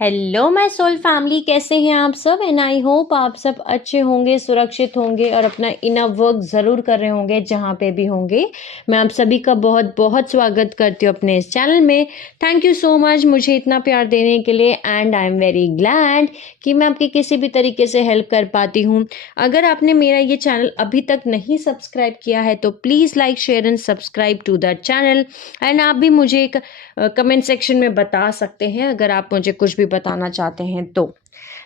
Hello my soul family, कैसे हैं आप सब। एंड आई होप आप सब अच्छे होंगे, सुरक्षित होंगे और अपना इनर वर्क ज़रूर कर रहे होंगे जहाँ पे भी होंगे। मैं आप सभी का बहुत बहुत स्वागत करती हूँ अपने इस चैनल में। थैंक यू सो मच मुझे इतना प्यार देने के लिए and I am very glad कि मैं आपकी किसी भी तरीके से हेल्प कर पाती हूँ। अगर आपने मेरा ये चैनल अभी तक नहीं सब्सक्राइब किया है तो please like share and subscribe to the channel. And आप भी मुझे एक कमेंट सेक्शन में बता सकते हैं अगर आप मुझे कुछ भी बताना चाहते हैं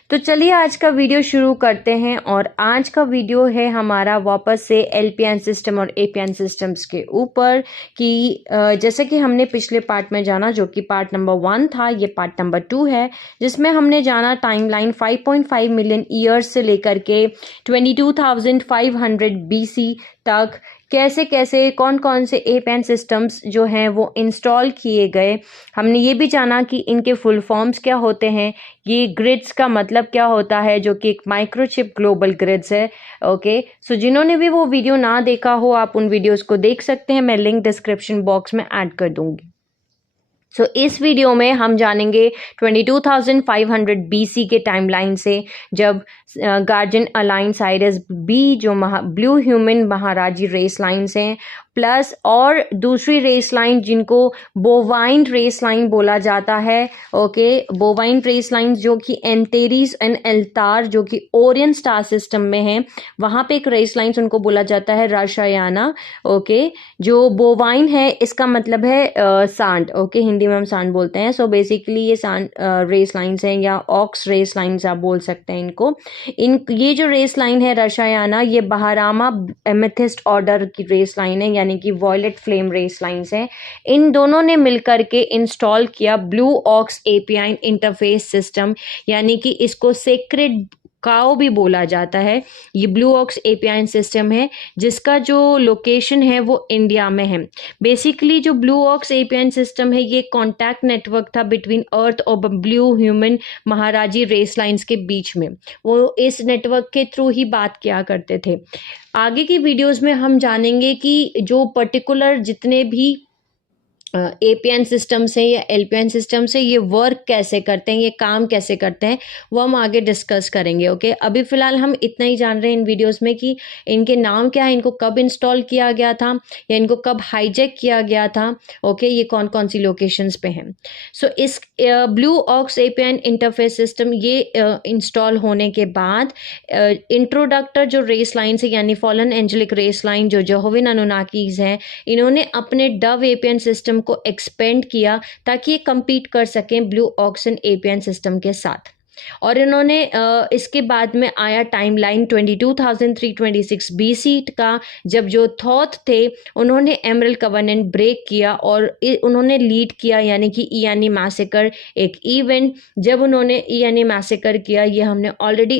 तो चलिए आज का वीडियो शुरू करते हैं। और आज का वीडियो है हमारा वापस से एलपीएन सिस्टम और एपीएन सिस्टम्स के ऊपर कि जैसे कि हमने पिछले पार्ट में जाना जो कि पार्ट नंबर 1 था, ये पार्ट नंबर 2 है जिसमें हमने जाना टाइमलाइन 5.5 मिलियन ईयर्स से लेकर के 22,500 बीसी तक कैसे कैसे कौन कौन से एपीएन सिस्टम्स जो हैं वो इंस्टॉल किए गए। हमने ये भी जाना कि इनके फुल फॉर्म्स क्या होते हैं, ये ग्रिड्स का मतलब क्या होता है जो कि एक माइक्रोचिप ग्लोबल ग्रिड्स है। ओके, सो जिन्होंने भी वो वीडियो ना देखा हो आप उन वीडियोस को देख सकते हैं, मैं लिंक डिस्क्रिप्शन बॉक्स में ऐड कर दूंगी। सो इस वीडियो में हम जानेंगे 22,500 बीसी के टाइमलाइन से जब गार्जियन अलाइन साइरस बी जो ब्लू ह्यूमन महाराजी रेस लाइन्स हैं प्लस और दूसरी रेस लाइन जिनको बोवाइन रेस लाइन बोला जाता है। ओके, बोवाइन रेस लाइन जो कि एंटेरिस एंड एल्तार जो कि ओरियन स्टार सिस्टम में है, वहाँ पे एक रेस लाइन्स उनको बोला जाता है राशायाना। ओके, जो बोवाइन है इसका मतलब है सांड। ओके, हिंदी में हम सांड बोलते हैं। सो बेसिकली ये सांड रेस लाइन्स हैं या ऑक्स रेस लाइन्स आप बोल सकते हैं इनको। ये जो रेस लाइन है रशायाना, ये बहारामा एमेथिस्ट ऑर्डर की रेस लाइन है यानी कि वॉयलेट फ्लेम रेस लाइन्स हैं। इन दोनों ने मिलकर के इंस्टॉल किया blue ox API interface system यानी कि इसको सेक्रेड काओ भी बोला जाता है। ये ब्लू ऑक्स एपीआई सिस्टम है जिसका जो लोकेशन है वो इंडिया में है। बेसिकली जो ब्लू ऑक्स एपीआई सिस्टम है ये कॉन्टैक्ट नेटवर्क था बिटवीन अर्थ और ब्लू ह्यूमन महाराजी रेस लाइन्स के बीच में। वो इस नेटवर्क के थ्रू ही बात किया करते थे। आगे की वीडियोस में हम जानेंगे कि जो पर्टिकुलर जितने भी एपीएन सिस्टम से या एलपीएन सिस्टम से ये वर्क कैसे करते हैं, ये काम कैसे करते हैं, वो हम आगे डिस्कस करेंगे। ओके, अभी फ़िलहाल हम इतना ही जान रहे हैं इन वीडियोस में कि इनके नाम क्या है, इनको कब इंस्टॉल किया गया था या इनको कब हाईजैक किया गया था। ओके, ये कौन कौन सी लोकेशंस पे हैं। सो इस blue ox APN interface system ये इंस्टॉल होने के बाद इंट्रोडक्टर जो रेस लाइन है यानी फॉलन एंजेलिक रेस लाइन जो जेहोविन अनुनाकीज हैं, इन्होंने अपने डव एपीएन सिस्टम को एक्सपेंड किया ताकि ये compete कर सकें ब्लू ऑक्सन एपीएन सिस्टम के साथ। और इन्होंने इसके बाद में आया टाइमलाइन 22,326 बीसी का जब जो थॉथ थे उन्होंने एमरल्ड कवेनेंट ब्रेक किया और उन्होंने लीड किया यानी कि इयानी मैसेकर एक इवेंट। जब उन्होंने इयानी मैसेकर किया ये हमने ऑलरेडी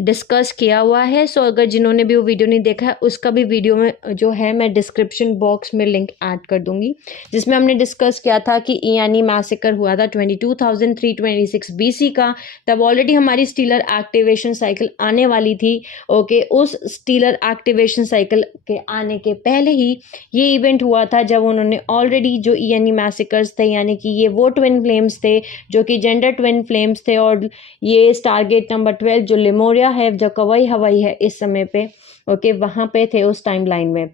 डिस्कस किया हुआ है। सो अगर जिन्होंने भी वो वीडियो नहीं देखा है उसका भी वीडियो में जो है मैं डिस्क्रिप्शन बॉक्स में लिंक ऐड कर दूंगी जिसमें हमने डिस्कस किया था कि इयानी मैसेकर हुआ था 22,326 बीसी का। तब ऑलरेडी हमारी स्टीलर एक्टिवेशन साइकिल आने वाली थी। ओके, उस स्टीलर एक्टिवेशन साइकिल के आने के पहले ही ये इवेंट हुआ था जब उन्होंने ऑलरेडी जो इयानी मैसेकर्स थे यानी कि ये वो ट्विन फ्लेम्स थे जो कि जेंडर ट्विन फ्लेम्स थे और ये स्टारगेट नंबर 12 जो लिमोरिया है जो कवई हवाई है इस समय पे, ओके, वहाँ पे थे उस टाइम लाइन में।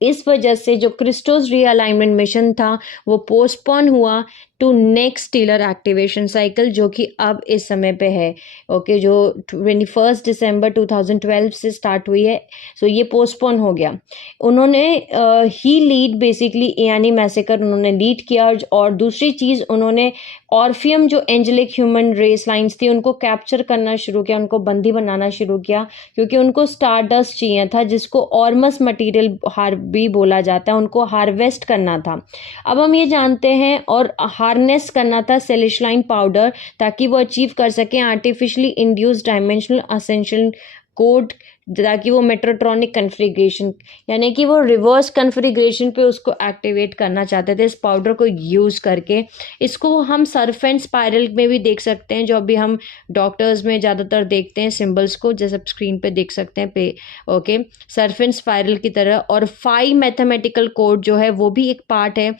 इस वजह से जो क्रिस्टोस रीअलाइनमेंट मिशन था वो पोस्टपोन हुआ to next stellar activation cycle जो कि अब इस समय पे है। ओके, जो 21 दिसंबर 2012 से स्टार्ट हुई है। सो ये पोस्टपोन हो गया। उन्होंने ही लीड बेसिकली यानी मैसेकर उन्होंने लीड किया और दूसरी चीज़ उन्होंने ऑर्फियम जो एंजेलिक ह्यूमन रेस लाइन्स थी उनको कैप्चर करना शुरू किया, उनको बंदी बनाना शुरू किया क्योंकि उनको स्टारडस्ट चाहिए था जिसको ऑर्मस मटेरियल भी बोला जाता है, उनको हार्वेस्ट करना था। अब हम ये जानते हैं और हार्नेस करना था सेलिशलाइन पाउडर ताकि वो अचीव कर सकें artificially induced dimensional essential code ताकि वो मेट्रोट्रॉनिक कन्फिग्रेशन यानी कि वो रिवर्स कन्फिग्रेशन पे उसको एक्टिवेट करना चाहते थे इस पाउडर को यूज़ करके। इसको हम सरफेंट स्पाइरल में भी देख सकते हैं जो अभी हम डॉक्टर्स में ज़्यादातर देखते हैं सिंबल्स को, जैसे स्क्रीन पे देख सकते हैं पे। ओके, सरफेंट स्पाइरल की तरह। और 5 मैथमेटिकल कोड जो है वो भी एक पार्ट है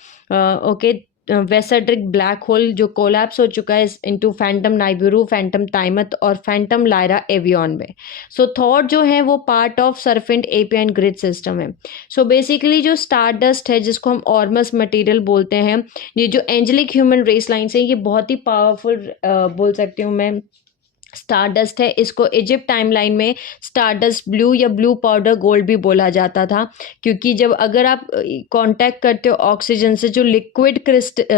ओके वेसाड्रिक ब्लैक होल जो कोलैप्स हो चुका है इनटू फैंटम नाइबिरू, फैंटम टाइमथ और फैंटम लायरा एवियन में। सो थॉट जो है वो part of serpent apian grid system है। सो बेसिकली जो स्टार डस्ट है जिसको हम ऑर्मस मटेरियल बोलते हैं, ये जो एंजेलिक ह्यूमन रेस लाइन्स है, ये बहुत ही पावरफुल बोल सकती हूँ मैं स्टार डस्ट है। इसको इजिप्ट टाइमलाइन में स्टार डस्ट ब्लू या ब्लू पाउडर गोल्ड भी बोला जाता था, क्योंकि जब अगर आप कांटेक्ट करते हो ऑक्सीजन से, जो लिक्विड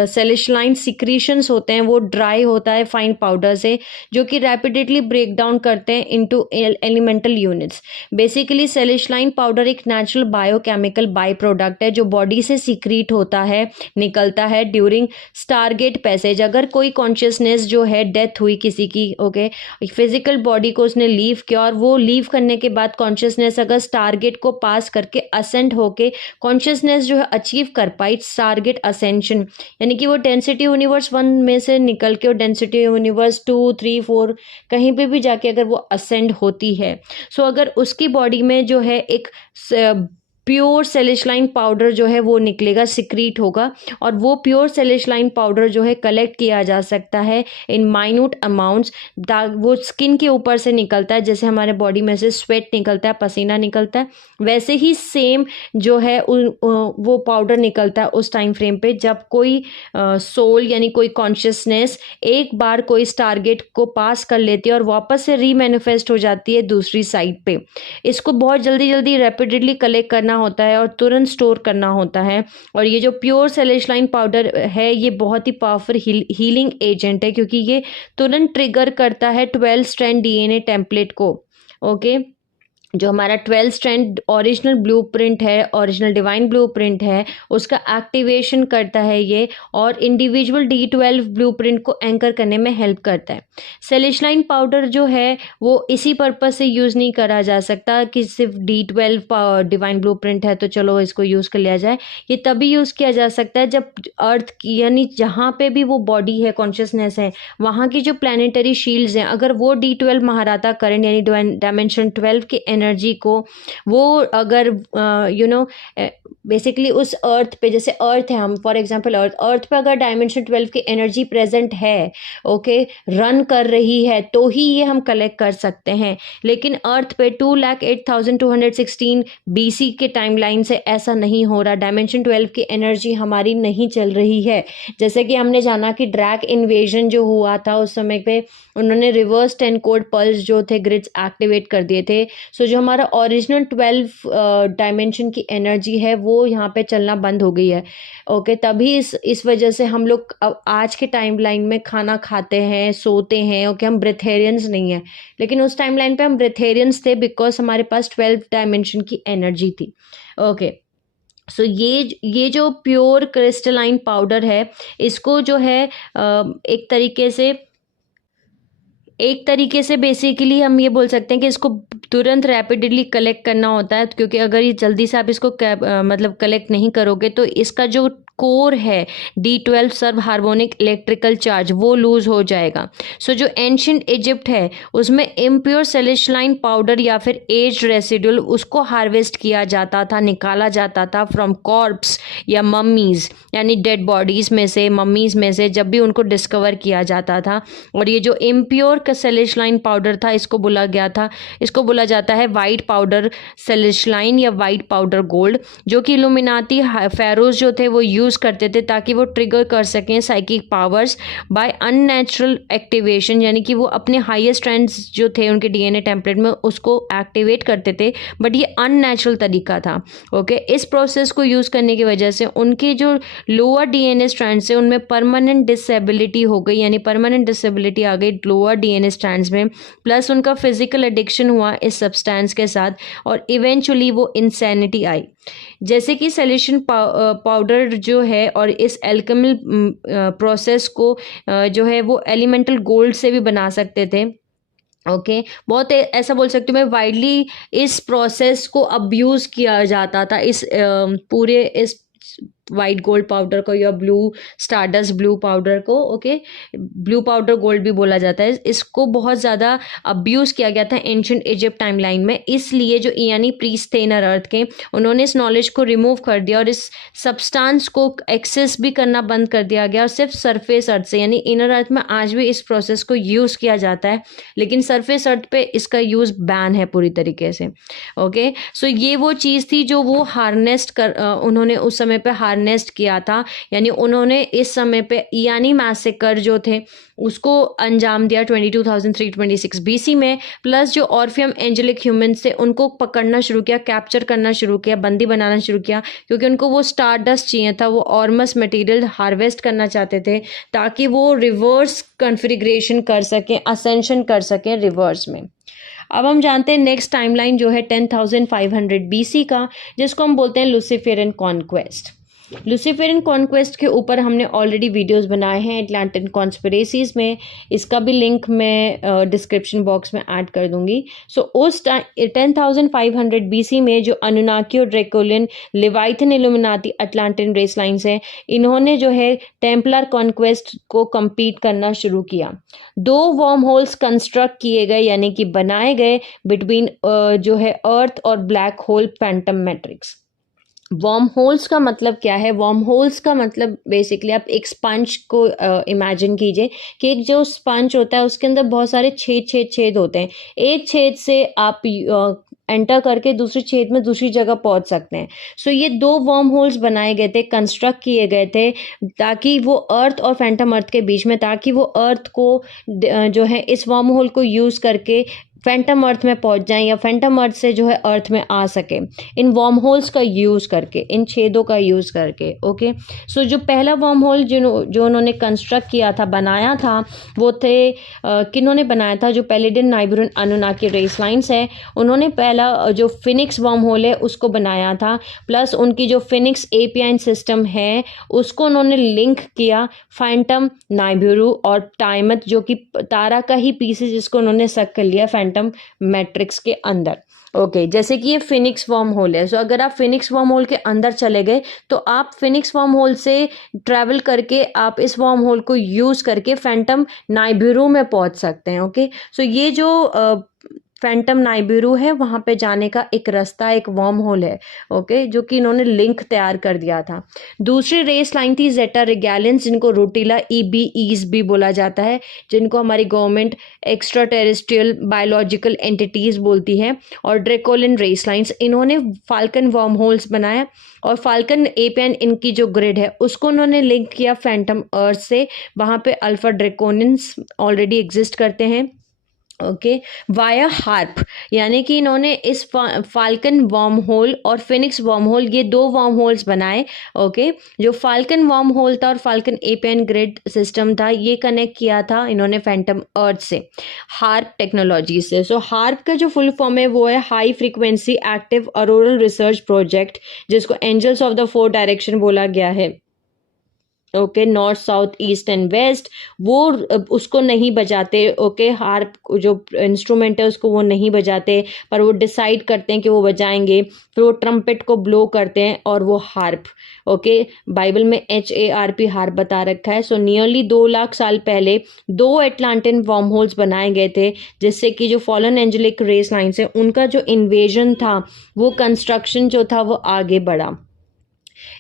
सेलिशलाइन सिक्रीशंस होते हैं वो ड्राई होता है फाइन पाउडर से, जो कि रैपिडली ब्रेक डाउन करते हैं इनटू एलिमेंटल यूनिट्स। बेसिकली सेलिशलाइन पाउडर एक नेचुरल बायोकेमिकल बाई प्रोडक्ट है जो बॉडी से सिक्रीट होता है, निकलता है ड्यूरिंग स्टारगेट पैसेज। अगर कोई कॉन्शियसनेस जो है डेथ हुई किसी की, ओके, फिजिकल बॉडी को उसने लीव किया और वो लीव करने के बाद कॉन्शियसनेस अगर स्टारगेट को पास करके असेंड होके कॉन्शियसनेस जो है अचीव कर पाई, स्टारगेट असेंशन, यानी कि वो डेंसिटी यूनिवर्स 1 में से निकल के और डेंसिटी यूनिवर्स 2, 3, 4 कहीं पे भी जाके अगर वो असेंड होती है, सो अगर उसकी बॉडी में जो है एक प्योर सेलिशलाइन पाउडर जो है वो निकलेगा, सिक्रीट होगा, और वो प्योर सेलिशलाइन पाउडर जो है कलेक्ट किया जा सकता है इन माइन्यूट अमाउंट्स। वो स्किन के ऊपर से निकलता है, जैसे हमारे बॉडी में से स्वेट निकलता है, पसीना निकलता है, वैसे ही सेम जो है वो पाउडर निकलता है उस टाइम फ्रेम पे जब कोई सोल यानी कोई कॉन्शियसनेस एक बार कोई टारगेट को पास कर लेती है और वापस से रीमैनिफेस्ट हो जाती है दूसरी साइड पे। इसको बहुत जल्दी जल्दी रैपिडली कलेक्ट करना होता है और तुरंत स्टोर करना होता है। और ये जो प्योर सेलिशलाइन पाउडर है ये बहुत ही पावरफुल हीलिंग एजेंट है, क्योंकि ये तुरंत ट्रिगर करता है 12 स्ट्रैंड डीएनए टेम्पलेट को। ओके, जो हमारा 12 स्ट्रैंड ओरिजिनल ब्लूप्रिंट है, ओरिजिनल डिवाइन ब्लूप्रिंट है, उसका एक्टिवेशन करता है ये, और इंडिविजुअल D12 ब्लूप्रिंट को एंकर करने में हेल्प करता है। सेलिशलाइन पाउडर जो है वो इसी पर्पस से यूज़ नहीं करा जा सकता कि सिर्फ D12 डिवाइन ब्लूप्रिंट है तो चलो इसको यूज़ कर लिया जाए। ये तभी यूज़ किया जा सकता है जब अर्थ की यानी जहाँ पे भी वो बॉडी है, कॉन्शियसनेस है, वहाँ की जो प्लानिटरी शील्ड्स हैं, अगर वो D12 महाराता करंट यानी डायमेंशन 12 की एनर्जी को वो अगर बेसिकली उस अर्थ पे, जैसे अर्थ है, हम फॉर एग्जांपल अर्थ पे अगर डायमेंशन 12 की एनर्जी प्रेजेंट है, ओके, रन कर रही है, तो ही ये हम कलेक्ट कर सकते हैं। लेकिन अर्थ पे 2,08,216 BC के टाइमलाइन से ऐसा नहीं हो रहा, डायमेंशन 12 की एनर्जी हमारी नहीं चल रही है। जैसे कि हमने जाना कि ड्रैक इन्वेजन जो हुआ था उस समय पे उन्होंने रिवर्स 10 कोड पल्स जो थे ग्रिड्स एक्टिवेट कर दिए थे। सो जो हमारा ओरिजिनल 12 डायमेंशन की एनर्जी है वो यहाँ पे चलना बंद हो गई है। ओके, तभी इस वजह से हम लोग आज के टाइमलाइन में खाना खाते हैं, सोते हैं। ओके, हम ब्रेथेरियंस नहीं है, लेकिन उस टाइमलाइन पे हम ब्रेथेरियंस थे बिकॉज हमारे पास 12 डायमेंशन की एनर्जी थी। ओके, सो ये जो प्योर क्रिस्टलाइन पाउडर है, इसको जो है एक तरीके से बेसिकली हम ये बोल सकते हैं कि इसको तुरंत रैपिडली कलेक्ट करना होता है, क्योंकि अगर ये जल्दी से आप इसको मतलब कलेक्ट नहीं करोगे तो इसका जो कोर है D12 सर्व हार्मोनिक इलेक्ट्रिकल चार्ज वो लूज हो जाएगा। सो जो एंशिएंट इजिप्ट है उसमें इम्प्योर सेलिशलाइन पाउडर या फिर एज्ड रेसिडुअल उसको हार्वेस्ट किया जाता था, निकाला जाता था फ्रॉम कॉर्प्स या मम्मीज, यानी डेड बॉडीज में से, मम्मीज में से जब भी उनको डिस्कवर किया जाता था। और ये जो इम्प्योर सेलिशलाइन पाउडर था इसको बोला जाता है वाइट पाउडर सेलिशलाइन या वाइट पाउडर गोल्ड, जो कि इल्यूमिनाती फेरोज जो थे वो यूज़ करते थे ताकि वो ट्रिगर कर सकें psychic powers by unnatural activation, यानी कि वो अपने हाईएस्ट स्ट्रैंड्स जो थे उनके डीएनए टेम्पलेट में उसको एक्टिवेट करते थे, बट ये अननेचुरल तरीका था। ओके, इस प्रोसेस को यूज़ करने की वजह से उनके जो लोअर डीएनए स्ट्रैंड्स है उनमें परमानेंट डिसेबिलिटी हो गई, यानी परमानेंट डिसेबिलिटी आ गई लोअर डीएनए स्ट्रैंड्स में, प्लस उनका फिजिकल एडिक्शन हुआ इस सब्सटेंस के साथ और इवेंचुअली वो इंसैनिटी आई। जैसे कि सॉल्यूशन पाउडर जो है और इस एल्केमिल प्रोसेस को जो है वो एलिमेंटल गोल्ड से भी बना सकते थे। ओके, बहुत ऐसा बोल सकती हूँ मैं, वाइडली इस प्रोसेस को अब्यूज़ किया जाता था, इस पूरे इस वाइट गोल्ड पाउडर को या ब्लू स्टारडस्ट ब्लू पाउडर को, ओके, ब्लू पाउडर गोल्ड भी बोला जाता है, इसको बहुत ज़्यादा अब्यूज़ किया गया था एंशंट इजिप्ट टाइमलाइन में। इसलिए जो ईयानी प्रीस्ट थे इनर अर्थ के, उन्होंने इस नॉलेज को रिमूव कर दिया और इस सब्सटेंस को एक्सेस भी करना बंद कर दिया गया, और सिर्फ सरफेस अर्थ से, यानी इनर अर्थ में आज भी इस प्रोसेस को यूज़ किया जाता है, लेकिन सरफेस अर्थ पे इसका यूज़ बैन है पूरी तरीके से। ओके, सो ये वो चीज़ थी जो वो उन्होंने उस समय पे हार्नेस्ट किया था, यानी उन्होंने इस समय पे ईयानी मैसेकर जो थे उसको अंजाम दिया 22,326 BC में। प्लस जो ऑर्फियम एंजेलिक ह्यूमंस थे उनको पकड़ना शुरू किया, कैप्चर करना शुरू किया, बंदी बनाना शुरू किया, क्योंकि उनको वो स्टार डस्ट चाहिए था, वो ऑर्मस मटेरियल हार्वेस्ट करना चाहते थे ताकि वो रिवर्स कॉन्फ़िगरेशन कर सकें, असेंशन कर सकें रिवर्स में। अब हम जानते हैं नेक्स्ट टाइमलाइन जो है 10,500 BC का, जिसको हम बोलते हैं लूसीफेरियन कॉन्क्वेस्ट। लूसीफेरियन कॉन्क्वेस्ट के ऊपर हमने ऑलरेडी वीडियोस बनाए हैं एटलांटिन कॉन्स्पिरेसीज में, इसका भी लिंक मैं डिस्क्रिप्शन बॉक्स में ऐड कर दूंगी। सो उस 10,500 BC में जो अनुनाकी और ड्रेकोलियन लिवाइथन इल्यूमिनाती अटलांटिन रेस लाइन्स हैं, इन्होंने जो है टेम्पलर कॉन्क्वेस्ट को compete करना शुरू किया। 2 वर्म होल्स कंस्ट्रक्ट किए गए, यानी कि बनाए गए बिटवीन जो है अर्थ और black hole Phantom matrix. Worm holes का मतलब क्या है? वर्म होल्स का मतलब बेसिकली आप एक स्पंज को इमेजिन कीजिए कि एक जो स्पंज होता है उसके अंदर बहुत सारे छेद होते हैं। एक छेद से आप एंटर करके दूसरे छेद में दूसरी जगह पहुंच सकते हैं। सो ये 2 वर्म होल्स बनाए गए थे, कंस्ट्रक्ट किए गए थे ताकि वो अर्थ और फैंटम अर्थ के बीच में, ताकि वो अर्थ को जो है इस वर्म होल को यूज़ करके फैंटम अर्थ में पहुंच जाएं या फैंटम अर्थ से जो है अर्थ में आ सके, इन वर्म होल्स का यूज़ करके, इन छेदों का यूज़ करके। ओके, सो जो पहला वर्म होल जो उन्होंने कंस्ट्रक्ट किया था, बनाया था, वो थे किन्होंने बनाया था? जो पैलेडियन, नाइबेरियन, अनुनाकी रेस लाइन्स है, उन्होंने पहला जो फिनिक्स वर्म होल है उसको बनाया था। प्लस उनकी जो फिनिक्स एपियाइन सिस्टम है उसको उन्होंने लिंक किया फैंटम, नाइबिरू और टाइमथ, जो कि तारा का ही पीस है जिसको उन्होंने सक कर लिया फैंटम मैट्रिक्स के अंदर। ओके, जैसे कि ये फिनिक्स वर्म होल है, सो अगर आप फिनिक्स वर्म होल के अंदर चले गए तो आप फिनिक्स वर्म होल से ट्रैवल करके आप इस वर्म होल को यूज करके फैंटम नाइबिरू में पहुंच सकते हैं। ओके, सो ये जो फैंटम नाइबिरू है वहाँ पे जाने का एक रास्ता, एक वर्म होल है। ओके, जो कि इन्होंने लिंक तैयार कर दिया था। दूसरी रेस लाइन थी जेटा रेगैलियंस, जिनको रोटिला ईज भी बोला जाता है, जिनको हमारी government extra terrestrial biological entities बोलती है। और ड्रेकोलियन रेस लाइन्स, इन्होंने फाल्कन वर्म होल्स बनाया और फाल्कन एपियन इनकी जो ग्रिड है उसको उन्होंने लिंक किया फैंटम अर्थ से। वहाँ पे अल्फा ड्रेकोनियंस ऑलरेडी एग्जिस्ट करते हैं। ओके, वाया हार्प, यानी कि इन्होंने इस फाल्कन वर्म होल और फिनिक्स वर्म होल, ये 2 वर्म होल्स बनाए। ओके, जो फाल्कन वर्म होल था और फाल्कन एपियन ग्रिड सिस्टम था, ये कनेक्ट किया था इन्होंने फैंटम अर्थ से, हार्प टेक्नोलॉजी से। सो हार्प का जो फुल फॉर्म है वो है high frequency active auroral research project, जिसको एंजल्स ऑफ द 4 डायरेक्शन बोला गया है। Okay, north, south, east and west, वो उसको नहीं बजाते। ओके, हार्प जो इंस्ट्रूमेंट है उसको वो नहीं बजाते, पर वो डिसाइड करते हैं कि वो बजाएंगे, फिर वो ट्रम्पेट को ब्लो करते हैं और वो हार्प। ओके, बाइबल में HARP हार्प बता रखा है। सो नियरली 2 लाख साल पहले 2 एटलांटिन वर्म होल्स बनाए गए थे, जिससे कि जो फॉलन एंजेलिक रेस लाइन्स है उनका जो इन्वेजन था, वो कंस्ट्रक्शन जो था वो आगे बढ़ा।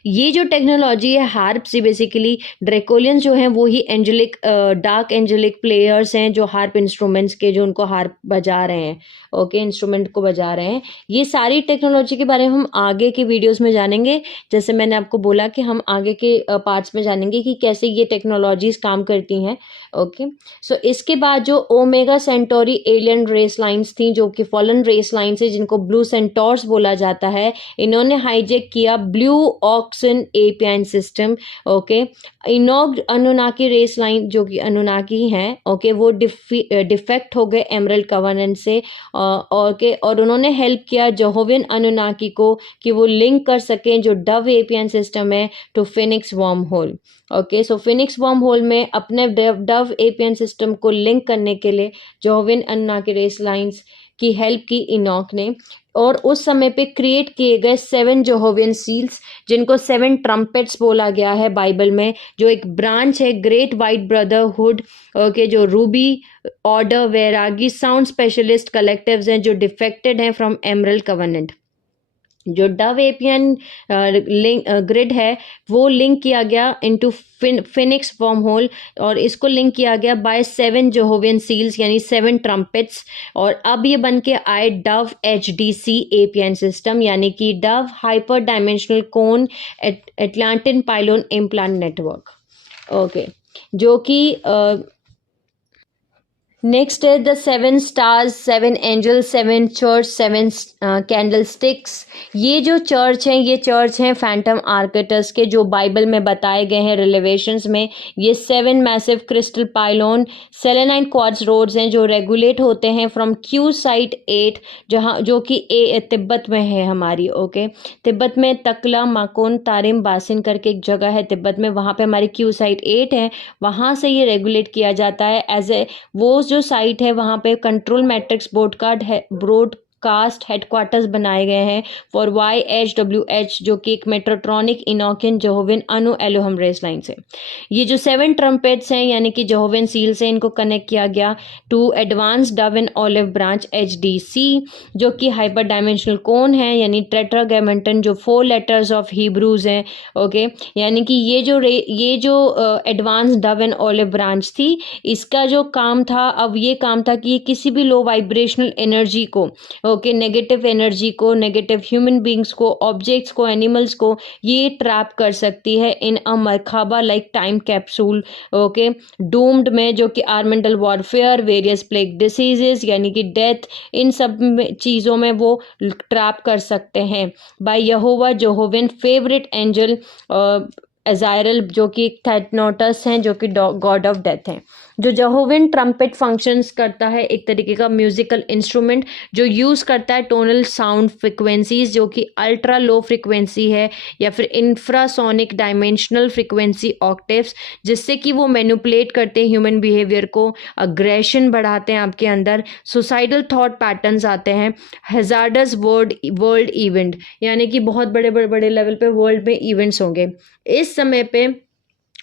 ये जो टेक्नोलॉजी है हार्प से, बेसिकली ड्रेकोलियंस जो हैं वो ही एंजेलिक, डार्क एंजेलिक प्लेयर्स हैं जो हार्प इंस्ट्रूमेंट्स के, जो उनको हार्प बजा रहे हैं। ओके, इंस्ट्रूमेंट को बजा रहे हैं। ये सारी टेक्नोलॉजी के बारे में हम आगे के वीडियोस में जानेंगे। जैसे मैंने आपको बोला कि हम आगे के पार्ट्स में जानेंगे कि कैसे ये टेक्नोलॉजीज काम करती हैं। ओके, सो इसके बाद जो Omega Centauri alien race lines थी, जो कि फॉलन रेस लाइन्स है, जिनको ब्लू सेंटोर्स बोला जाता है, इन्होंने हाईजेक किया blue oxen apian system. Okay, इनॉग अनुनाकी रेस लाइन, जो कि अनुनाकी हैं, ओके, वो डिफेक्ट हो गए एमरल्ड कवर्नेंट से, और उन्होंने हेल्प किया जेहोवियन अनुनाकी को कि वो लिंक कर सकें जो डव एपियन सिस्टम है to Phoenix wormhole. Okay, so Phoenix wormhole में अपने डव एपियन सिस्टम को लिंक करने के लिए जेहोवियन अनुनाकी रेस लाइन्स की हेल्प की इनॉक ने, और उस समय पे क्रिएट किए गए 7 जेहोवियन सील्स, जिनको 7 ट्रम्पेट्स बोला गया है बाइबल में, जो एक ब्रांच है ग्रेट वाइट ब्रदरहुड के, जो रूबी ऑर्डर वैरागी साउंड स्पेशलिस्ट कलेक्टिव्स हैं, जो डिफेक्टेड हैं फ्रॉम एमरल्ड कवेनेंट। जो डव एपियन ग्रिड है वो लिंक किया गया इनटू फिनिक्स वर्म होल, और इसको लिंक किया गया बाय 7 जेहोवियन सील्स यानी 7 ट्रम्पेट्स। और अब ये बन के आए डव HDC एपियन सिस्टम, यानी कि dove hyper dimensional cone Atlantian pylon implant network. Okay, जो कि नेक्स्ट है the 7 stars, 7 angels, 7 church, 7 candlesticks. ये जो चर्च हैं, ये चर्च हैं फैंटम आर्किटस के, जो बाइबल में बताए गए हैं रिलेवेशंस में। ये 7 मैसिव क्रिस्टल पाइलोन सेलेनाइन क्वार्ट्ज रोड्स हैं, जो रेगुलेट होते हैं फ्रॉम क्यू साइट 8, जहाँ जो कि तिब्बत में है हमारी। ओके, तिब्बत में तकला माकोन तारिम बासिन करके एक जगह है तिब्बत में, वहाँ पे हमारी क्यू साइट 8 है, वहाँ से ये रेगुलेट किया जाता है एज ए वो जो साइट है वहाँ पे कंट्रोल मैट्रिक्स ब्रॉडकास्ट हेडक्वार्टर्स बनाए गए हैं फॉर YHWH, जो कि एक मेट्रोट्रॉनिक इनोकियन जेहोवियन अनु एलोहम रेस लाइन से। ये जो 7 ट्रम्पेट्स हैं यानी कि जेहोवियन सील्स हैं, इनको कनेक्ट किया गया to advance dove and olive branch HDC, जो कि हाइपर डायमेंशनल कोन है, यानी टेट्राग्रामेंटन, जो 4 लेटर्स ऑफ हिब्रूज हैं। ओके, यानी कि ये जो advance dove and olive branch थी, इसका जो काम था, अब ये काम था कि ये किसी भी लो वाइब्रेशनल एनर्जी को, ओके, नेगेटिव एनर्जी को, नेगेटिव ह्यूमन बींग्स को, ऑब्जेक्ट्स को, एनिमल्स को ये ट्रैप कर सकती है in a merkaba like time capsule. Okay, doomed में, जो कि आर्मेंटल वॉरफेयर, वेरियस प्लेग डिसीजेस यानी कि डेथ, इन सब चीज़ों में वो ट्रैप कर सकते हैं। बाय यहोवा जेहोवियन फेवरेट एंजल अजायरल, जो कि थैटनोटस हैं, जो कि गॉड ऑफ डेथ हैं। जो जेहोवियन ट्रम्पेट फंक्शंस करता है एक तरीके का म्यूजिकल इंस्ट्रूमेंट, जो यूज़ करता है टोनल साउंड फ्रिक्वेंसीज, जो कि अल्ट्रा लो फ्रिक्वेंसी है या फिर इंफ्रासोनिक डायमेंशनल फ्रिक्वेंसी ऑक्टेव्स, जिससे कि वो मैनिपुलेट करते हैं ह्यूमन बिहेवियर को, अग्रेशन बढ़ाते हैं आपके अंदर, सुसाइडल थॉट पैटर्न्स आते हैं, हैजार्डस वर्ल्ड इवेंट, यानी कि बहुत बड़े लेवल पे वर्ल्ड में इवेंट्स होंगे। इस समय पे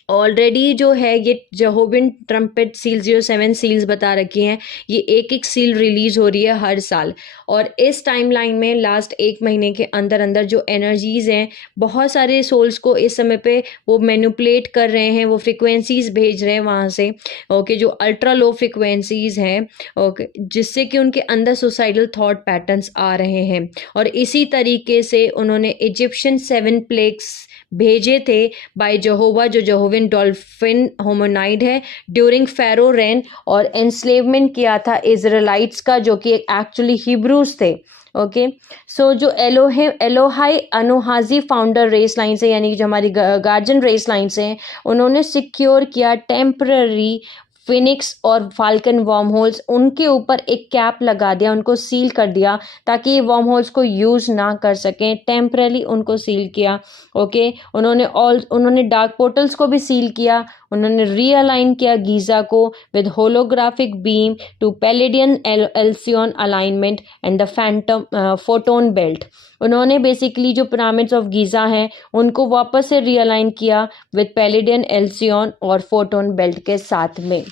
ऑलरेडी जो है ये जेहोवियन ट्रम्पेट सील्स, जो 7 सील्स बता रखी हैं, ये एक सील रिलीज हो रही है हर साल। और इस टाइमलाइन में लास्ट 1 महीने के अंदर अंदर जो एनर्जीज हैं, बहुत सारे सोल्स को इस समय पे वो मैनिपुलेट कर रहे हैं, वो फ्रिक्वेंसीज भेज रहे हैं वहाँ से, ओके, जो अल्ट्रा लो फ्रिक्वेंसीज हैं, ओके, जिससे कि उनके अंदर सुसाइडल थॉट पैटर्न्स आ रहे हैं। और इसी तरीके से उन्होंने इजिप्शियन 7 प्लेग्स भेजे थे बाय जेहोवा, जो जेहोवियन डॉल्फिन होमोनाइड है, ड्यूरिंग फेरो रेन, और एनस्लेवमेंट किया था इजराइलाइट्स का, जो कि एक्चुअली हिब्रूज थे। ओके, सो जो एलोहाई अनुहाजी फाउंडर रेस लाइन से, यानी जो हमारी गार्जियन रेस लाइन से हैं, उन्होंने सिक्योर किया टेम्पररी फिनिक्स और फाल्कन वर्म होल्स, उनके ऊपर एक कैप लगा दिया, उनको सील कर दिया ताकि ये वर्म होल्स को यूज़ ना कर सकें, टेम्परली उनको सील किया। ओके, उन्होंने डार्क पोर्टल्स को भी सील किया, उन्होंने रीअलाइन किया गीज़ा को with holographic beam to palladian alcyon alignment and the phantom photon belt. उन्होंने बेसिकली जो पिरामिड्स ऑफ गीज़ा हैं उनको वापस से रीअलाइन किया विद पैलेडियन एल्सियन और फोटोन बेल्ट के साथ में,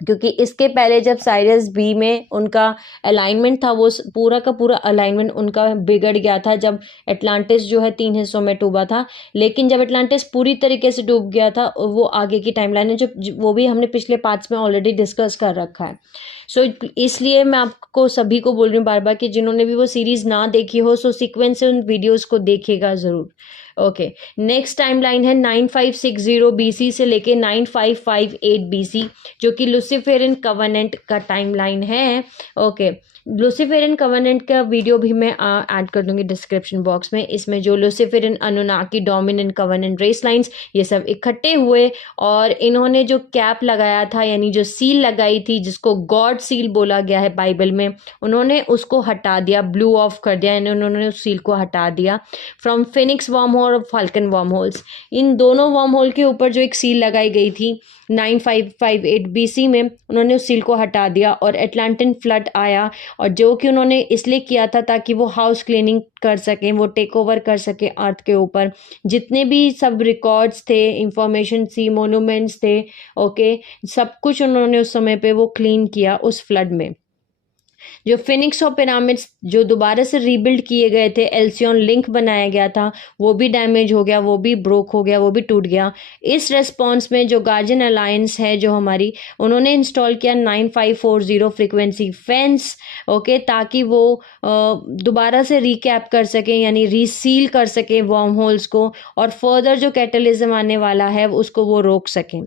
क्योंकि इसके पहले जब साइरस बी में उनका अलाइनमेंट था, वो पूरा का पूरा अलाइनमेंट उनका बिगड़ गया था जब एटलांटिस जो है 3 हिस्सों में डूबा था। लेकिन जब एटलांटिस पूरी तरीके से डूब गया था, वो आगे की टाइमलाइन है, जो वो भी हमने पिछले पार्ट्स में ऑलरेडी डिस्कस कर रखा है। सो इसलिए मैं आपको सभी को बोल रही हूँ बार बार कि जिन्होंने भी वो सीरीज़ ना देखी हो, सो सीक्वेंस से उन वीडियोज़ को देखिएगा ज़रूर। ओके, नेक्स्ट टाइमलाइन है 9560 BC से लेके 9558 BC, जो कि लुसिफेरियन कवेनेंट का टाइमलाइन है। ओके, लुसिफेरियन कवेनेंट का वीडियो भी मैं ऐड कर दूंगी डिस्क्रिप्शन बॉक्स में। इसमें जो Luciferian, Anunnaki, dominant, covenant race lines, ये सब इकट्ठे हुए और इन्होंने जो कैप लगाया था, यानी जो सील लगाई थी, जिसको गॉड सील बोला गया है बाइबल में, उन्होंने उसको हटा दिया, ब्लू ऑफ कर दिया, यानी उन्होंने उस सील को हटा दिया। फ्रॉम फिनिक्स वर्म और फाल्कन वर्म होल्स। इन दोनों वर्म होल के ऊपर जो एक सील लगाई गई थी 9558 BC में, उन्होंने उस सील को हटा दिया और एटलांटिन फ्लड आया, और जो कि उन्होंने इसलिए किया था ताकि वो हाउस क्लीनिंग कर सकें, वो टेक ओवर कर सकें अर्थ के ऊपर। जितने भी सब रिकॉर्ड्स थे, इंफॉर्मेशन थी, मोन्यूमेंट्स थे, ओके, सब कुछ उन्होंने उस समय पे वो क्लीन किया उस फ्लड में। जो फिनिक्स और पिरामिड्स जो दोबारा से रीबिल्ड किए गए थे, एल्सियन लिंक बनाया गया था, वो भी डैमेज हो गया, वो भी ब्रोक हो गया, वो भी टूट गया। इस रेस्पॉन्स में जो गार्जियन अलायंस है जो हमारी, उन्होंने इंस्टॉल किया 9540 फ्रीक्वेंसी फेंस, ओके, ताकि वो दोबारा से रिकैप कर सकें, यानी रीसील कर सकें वर्म होल्स को, और फर्दर जो कैटलिज्म आने वाला है उसको वो रोक सकें।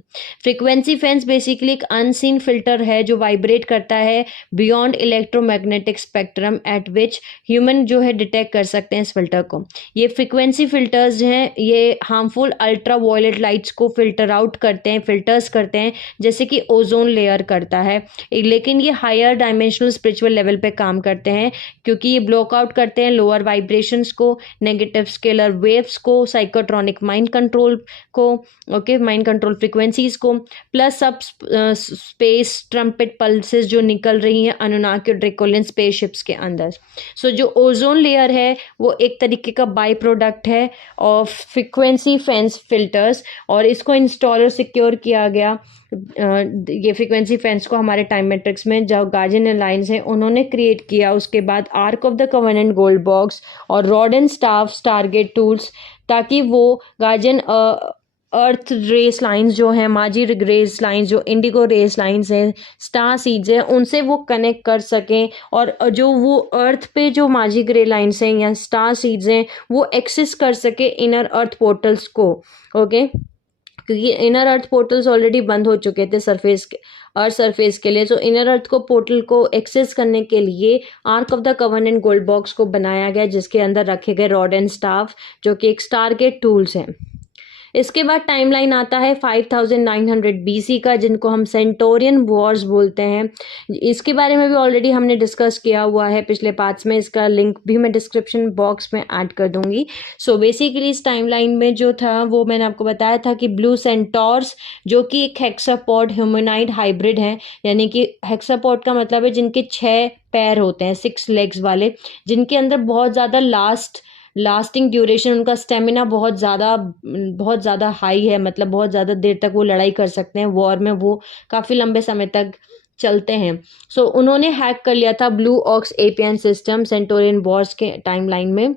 फ्रीक्वेंसी फेंस बेसिकली एक अनसीन फिल्टर है जो वाइब्रेट करता है beyond electromagnetic spectrum eight which human जो है डिटेक्ट कर सकते हैं इस फिल्टर को। ये फ्रीक्वेंसी फिल्टर्स हैं, ये हार्मफुल अल्ट्रा वायलेट लाइट्स को फिल्टर आउट करते हैं, फिल्टर्स करते हैं, जैसे कि ओजोन लेयर करता है। लेकिन ये हायर डायमेंशनल स्पिरिचुअल लेवल पे काम करते हैं, क्योंकि ये ब्लॉक आउट करते हैं लोअर वाइब्रेशंस को, नेगेटिव स्केलर वेव्स को, साइकोट्रॉनिक माइंड कंट्रोल को, ओके, माइंड कंट्रोल फ्रीक्वेंसीज को, प्लस सब स्पेस ट्रम्पेट पल्सेस जो निकल रही हैं अनुनाक और ड्रेकोलियन स्पेसशिप्स के अंदर। सो जो ओजोन लेयर है वो एक तरीके का बाई प्रोडक्ट है ऑफ फ्रीक्वेंसी फेंस फिल्टर्स, और इसको इंस्टॉल और सिक्योर किया गया ये फ्रीक्वेंसी फेंस को हमारे टाइम मैट्रिक्स में जो गार्जियन अलायंस है उन्होंने क्रिएट किया। उसके बाद ark of the covenant gold box और rod and staff stargate tools, ताकि वो गार्जियन अर्थ रेस लाइंस जो हैं, माजी रेस लाइंस जो इंडिगो रेस लाइंस हैं, स्टार सीड्स हैं, उनसे वो कनेक्ट कर सकें, और जो वो अर्थ पे जो माजी ग्रे लाइंस हैं या स्टार सीड्स हैं वो एक्सेस कर सके इनर अर्थ पोर्टल्स को, ओके, क्योंकि इनर अर्थ पोर्टल्स ऑलरेडी बंद हो चुके थे अर्थ सरफेस के लिए। तो इनर अर्थ को पोर्टल को एक्सेस करने के लिए arc of the covenant gold box को बनाया गया, जिसके अंदर रखे गए रॉड एंड स्टाफ जो कि एक स्टारगेट टूल्स हैं। इसके बाद टाइमलाइन आता है 5900 BC का, जिनको हम सेंटोरियन वॉर्स बोलते हैं। इसके बारे में भी ऑलरेडी हमने डिस्कस किया हुआ है पिछले पार्ट्स में, इसका लिंक भी मैं डिस्क्रिप्शन बॉक्स में ऐड कर दूंगी। सो बेसिकली इस टाइमलाइन में जो था वो मैंने आपको बताया था कि ब्लू सेंटोर्स जो कि एक हेक्सापॉड ह्यूमनॉइड हाइब्रिड है, यानी कि हेक्सापॉड का मतलब है जिनके 6 पैर होते हैं, 6 लेग्स वाले, जिनके अंदर बहुत ज़्यादा लास्टिंग ड्यूरेशन, उनका स्टेमिना बहुत ज़्यादा हाई है, मतलब बहुत ज़्यादा देर तक वो लड़ाई कर सकते हैं, वॉर में वो काफ़ी लंबे समय तक चलते हैं। सो उन्होंने हैक कर लिया था blue ox apian system centaurian wars के टाइमलाइन में।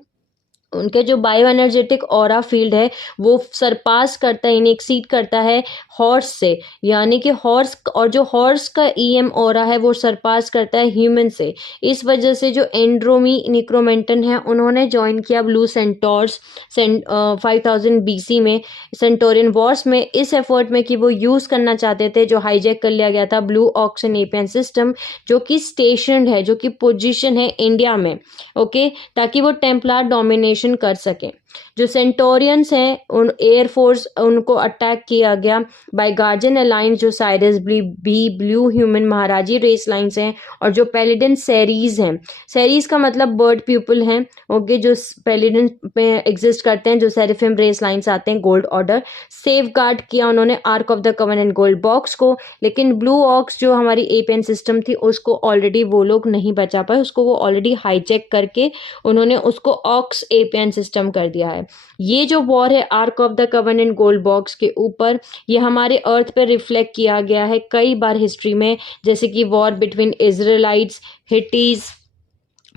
उनके जो बायो एनर्जेटिक ऑरा फील्ड है वो सरपास करता है, यानी एक्सीड करता है हॉर्स से, यानी कि हॉर्स, और जो हॉर्स का ईएम ऑरा है वो सरपास करता है ह्यूमन से। इस वजह से जो एंड्रोमी निक्रोमेंटन है उन्होंने ज्वाइन किया ब्लू सेंटोर्स 5000 BC में सेंटोरियन वॉर्स में, इस एफर्ट में कि वो यूज़ करना चाहते थे जो हाईजैक कर लिया गया था ब्लू ऑक्स एपियन सिस्टम, जो कि स्टेशन है, जो कि पोजीशन है इंडिया में, ओके, ताकि वो टेम्पलार डोमिनेशन कर सके। जो सेंटोरियंस हैं उन एयरफोर्स उनको अटैक किया गया बाय गार्जियन अलायंस जो साइरस बी ब्लू ह्यूमन महाराजी रेस लाइंस हैं, और जो पैलिडन सेरीज हैं, सेरीज का मतलब बर्ड पीपल हैं, ओके, जो पैलिडन में एग्जिस्ट करते हैं, जो सेरिफिम रेस लाइंस आते हैं गोल्ड ऑर्डर, सेफ गार्ड किया उन्होंने arc of the covenant gold box को। लेकिन ब्लू ऑक्स जो हमारी एपियन सिस्टम थी उसको ऑलरेडी वो लोग नहीं बचा पाए, उसको वो ऑलरेडी हाईजैक करके उन्होंने उसको ऑक्स एपियन सिस्टम कर दिया है। ये जो वॉर है arc of the covenant gold box के ऊपर, ये हमारे अर्थ पे रिफ्लेक्ट किया गया है कई बार हिस्ट्री में, जैसे कि war between Israelites, Hittites,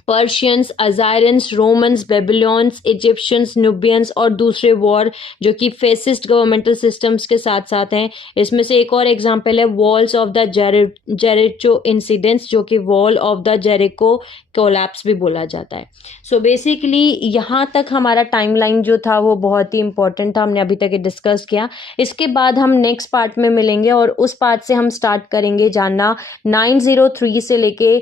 Persians, अजायरंस, रोमन्स, बेबीलोन्स, इजिप्शियंस, नुबियंस और दूसरे वॉर जो कि फेसिस्ट गवर्नमेंटल सिस्टम्स के साथ साथ हैं। इसमें से एक और एग्जांपल है walls of the Jericho incidents, जो कि wall of the Jericho collapse भी बोला जाता है। सो बेसिकली यहाँ तक हमारा टाइमलाइन जो था वो बहुत ही इंपॉर्टेंट था, हमने अभी तक डिस्कस किया। इसके बाद हम नेक्स्ट पार्ट में मिलेंगे और उस पार्ट से हम स्टार्ट करेंगे जानना 903 से लेके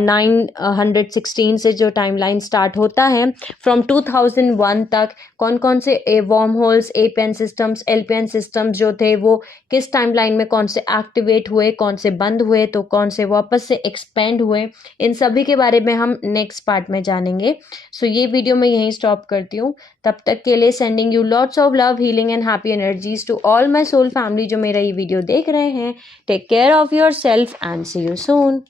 916 2016 से जो टाइमलाइन स्टार्ट होता है, फ्रॉम 2001 तक कौन कौन से worm holes, APN systems, LPN systems जो थे वो किस टाइमलाइन में कौन से एक्टिवेट हुए, कौन से बंद हुए, तो कौन से वापस से एक्सपेंड हुए, इन सभी के बारे में हम नेक्स्ट पार्ट में जानेंगे। सो ये वीडियो मैं यहीं स्टॉप करती हूँ। तब तक के लिए sending you lots of love, healing and happy energies to all my soul family जो मेरा ये वीडियो देख रहे हैं। Take care of yourself and see you soon.